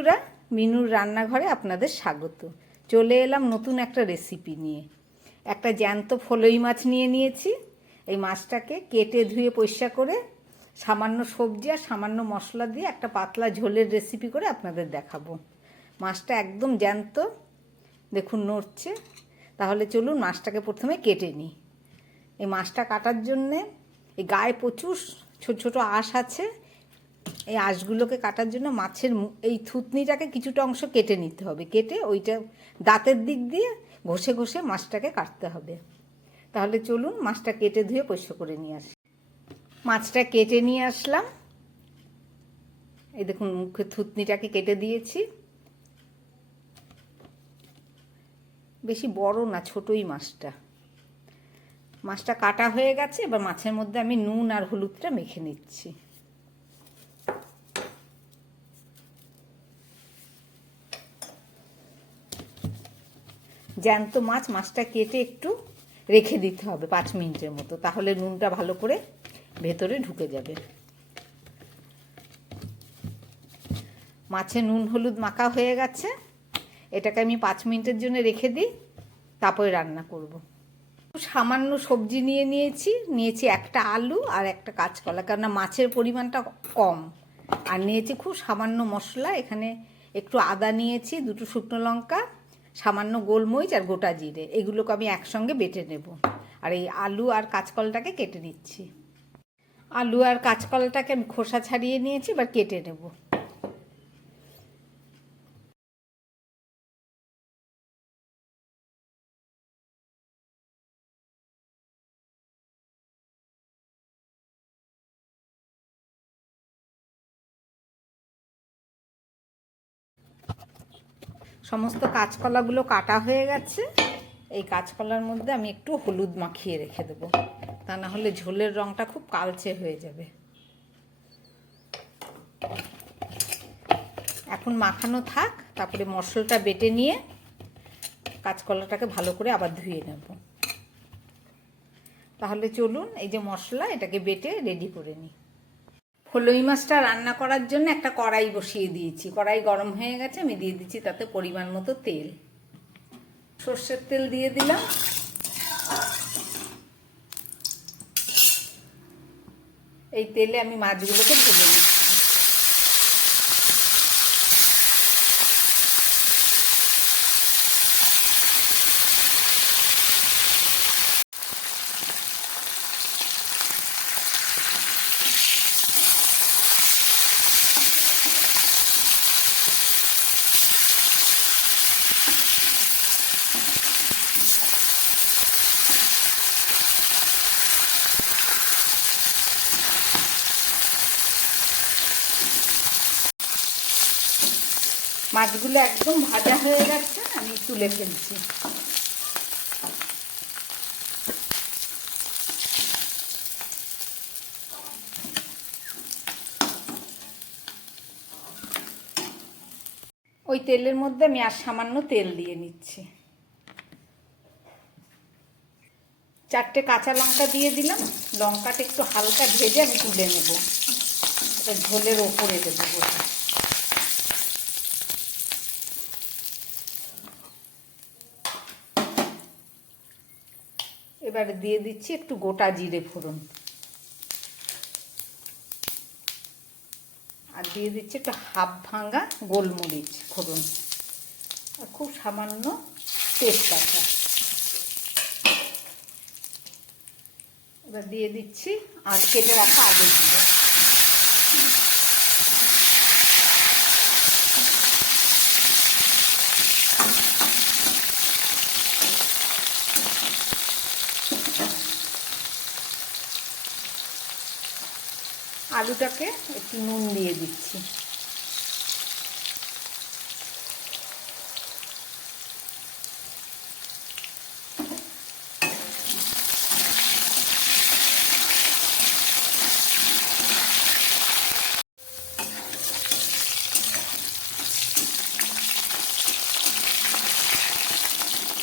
বন্ধুরা, মিনুর রান্নাঘরে আপনাদের স্বাগত। চলে এলাম নতুন একটা রেসিপি নিয়ে। একটা জ্যান্ত ফলই মাছ নিয়ে নিয়েছি। এই মাছটাকে কেটে ধুয়ে পরিষ্কার করে সামান্য সবজি আর সামান্য মশলা দিয়ে একটা পাতলা ঝোলের রেসিপি করে আপনাদের দেখাবো। মাছটা একদম জ্যান্ত, দেখুন নড়ছে। তাহলে চলুন মাছটাকে প্রথমে কেটে নিই। এই মাছটা কাটার জন্যে এই গায়ে প্রচুর ছোট ছোট আঁশ আছে। এই আঁশগুলোকে কাটার জন্য মাছের এই থুতনিটাকে কিছুটা অংশ কেটে নিতে হবে। কেটে ওইটা দাঁতের দিক দিয়ে ঘষে ঘষে মাছটাকে কাটতে হবে। তাহলে চলুন মাছটা কেটে ধুয়ে পরিষ্কার করে নিয়ে আসি। মাছটা কেটে নিয়ে আসলাম। এই দেখুন মুখের থুতনিটাকে কেটে দিয়েছি। বেশি বড় না, ছোটই মাছটা। মাছটা কাটা হয়ে গেছে। এবার মাছের মধ্যে আমি নুন আর হলুদটা মেখে নিচ্ছি। জ্যান্ত মাছটা কেটে একটু রেখে দিতে হবে 5 মিনিটের মতো, তাহলে নুনটা ভালো করে ভেতরে ঢুকে যাবে। মাছে নুন হলুদ মাখা হয়ে গেছে। এটাকে আমি 5 মিনিটের জন্য রেখে দিই, তারপরে রান্না করব। সামান্য সবজি নিয়েছি একটা আলু আর একটা কাঁচকলা, কেননা মাছের পরিমাণটা কম। আর নিয়েছি খুব সামান্য মশলা। এখানে একটু আদা নিয়েছি, 2টো শুকনো লঙ্কা, সামান্য গোলমরিচ আর গোটা জিরে। এগুলোকে আমি একসঙ্গে বেটে নেব। আর এই আলু আর কাঁচকলাটাকে কেটে নিচ্ছি। আলু আর কাঁচকলাটাকে আমি খোসা ছাড়িয়ে নিয়েছি, এবার কেটে নেব। সমস্ত কাঁচকলাগুলো কাটা হয়ে গেছে। এই কাঁচকলার মধ্যে আমি একটু হলুদ মাখিয়ে রেখে দেবো, তা না হলে ঝোলের রঙটা খুব কালচে হয়ে যাবে। এখন মাখানো থাক, তারপরে মশলাটা বেটে নিয়ে কাঁচকলাটাকে ভালো করে আবার ধুয়ে নেব। তাহলে চলুন এই যে মশলা, এটাকে বেটে রেডি করে নিই। ফলই মাছটা রান্না করার জন্য একটা কড়াই বসিয়ে দিয়েছি। কড়াই গরম হয়ে গেছে। আমি দিয়ে দিচ্ছি তাতে পরিমাণ মতো তেল। সর্ষের তেল দিয়ে দিলাম। এই তেলে আমি মাছগুলোকে ভেজে নিচ্ছি। মাছগুলো একদম ভাজা হয়ে গেছে, আমি তুলে ফেলছি। ওই তেলের মধ্যে আমি আর সামান্য তেল দিয়ে নিচ্ছি। 4টে কাঁচা লঙ্কা দিয়ে দিলাম। লঙ্কাটা একটু হালকা ভেজে আমি তুলে নেব। এটা ঝোলের ওপরে দেবো গোটা। এবারে দিয়ে দিচ্ছি একটু গোটা জিরে ফোড়ন, আর দিয়ে দিচ্ছি একটু হাফ ভাঙা গোলমরিচ ফোড়ন, আর খুব সামান্য তেজপাতা। এবার দিয়ে দিচ্ছি আর কেটে রাখা আলুগুলো। আলুটাকে একটু নুন দিয়ে দিচ্ছি।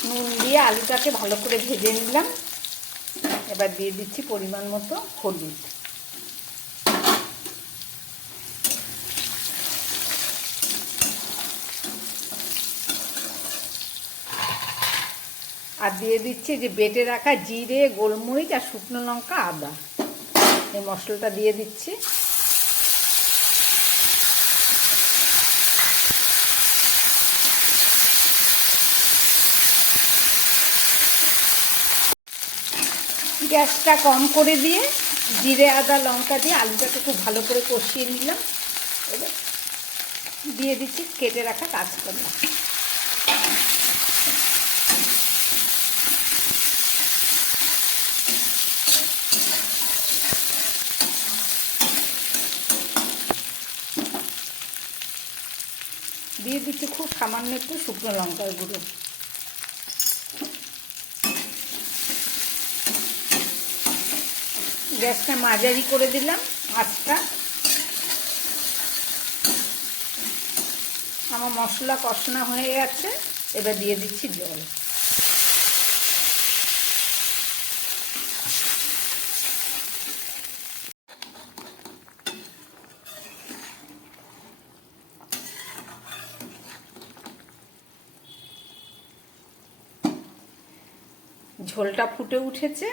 নুন দিয়ে আলুটাকে ভালো করে ভেজে নিলাম। এবার দিয়ে দিচ্ছি পরিমাণ মতো হলুদ। আর দিয়ে দিচ্ছি যে বেটে রাখা জিরে, গোলমরিচ আর শুকনো লঙ্কা, আদা। এই মশলাটা দিয়ে দিচ্ছি। গ্যাসটা কম করে দিয়ে জিরে, আদা, লঙ্কা দিয়ে আলুটাকে খুব ভালো করে কষিয়ে নিলাম। এবার দিয়ে দিচ্ছি কেটে রাখা কাঁচকলা। দিয়ে দিচ্ছি খুব সামান্য একটু শুকনো লঙ্কার গুঁড়ো। গ্যাসটা মাঝারি করে দিলাম আঁচটা। আমার মশলা কষানো হয়ে গেছে, এবার দিয়ে দিচ্ছি জল। ঝোলটা ফুটে উঠেছে,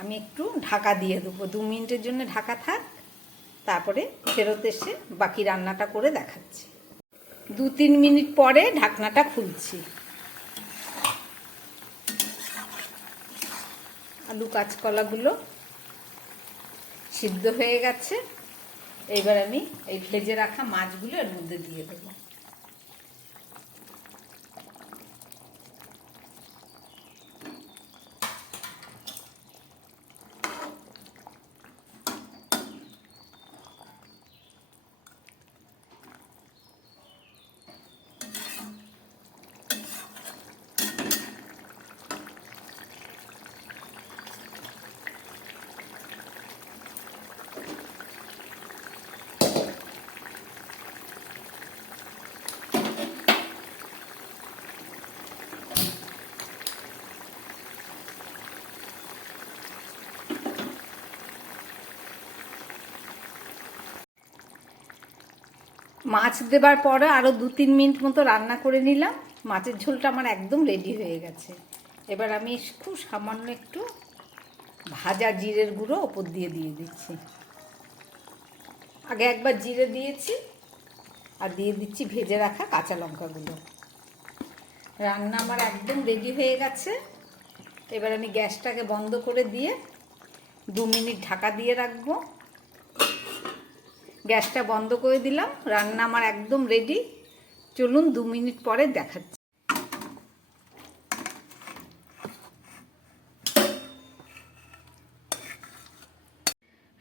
আমি একটু ঢাকা দিয়ে দেবো। 2 মিনিটের জন্য ঢাকা থাক, তারপরে ফেরত এসে বাকি রান্নাটা করে দেখাচ্ছি। 2-3 মিনিট পরে ঢাকনাটা খুলছি। আলু কাঁচকলাগুলো সিদ্ধ হয়ে গেছে। এইবার আমি এই ভেজে রাখা মাছগুলো এর মধ্যে দিয়ে দেবো। মাছ দেবার পরে আরও 2-3 মিনিট মতো রান্না করে নিলাম। মাছের ঝোলটা আমার একদম রেডি হয়ে গেছে। এবার আমি খুব সামান্য একটু ভাজা জিরের গুঁড়ো ওপর দিয়ে দিচ্ছি। আগে একবার জিরে দিয়েছি, আর দিয়ে দিচ্ছি ভেজে রাখা কাঁচা লঙ্কাগুলো। রান্না আমার একদম রেডি হয়ে গেছে। এবার আমি গ্যাসটাকে বন্ধ করে দিয়ে 2 মিনিট ঢাকা দিয়ে রাখবো। গ্যাসটা বন্ধ করে দিলাম, রান্না আমার একদম রেডি। চলুন 2 মিনিট পরে দেখাচ্ছি।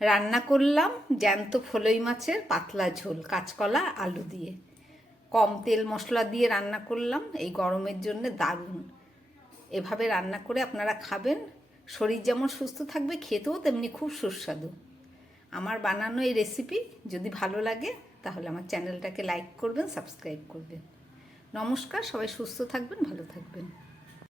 রান্না করলাম জ্যান্ত ফলই মাছের পাতলা ঝোল, কাঁচকলা আলু দিয়ে। কম তেল মশলা দিয়ে রান্না করলাম, এই গরমের জন্য দারুণ। এভাবে রান্না করে আপনারা খাবেন, শরীর যেমন সুস্থ থাকবে, খেতেও তেমনি খুব সুস্বাদু। আমার বানানো এই রেসিপি যদি ভালো লাগে তাহলে আমার চ্যানেলটাকে লাইক করবেন, সাবস্ক্রাইব করবেন। নমস্কার, সবাই সুস্থ থাকবেন, ভালো থাকবেন।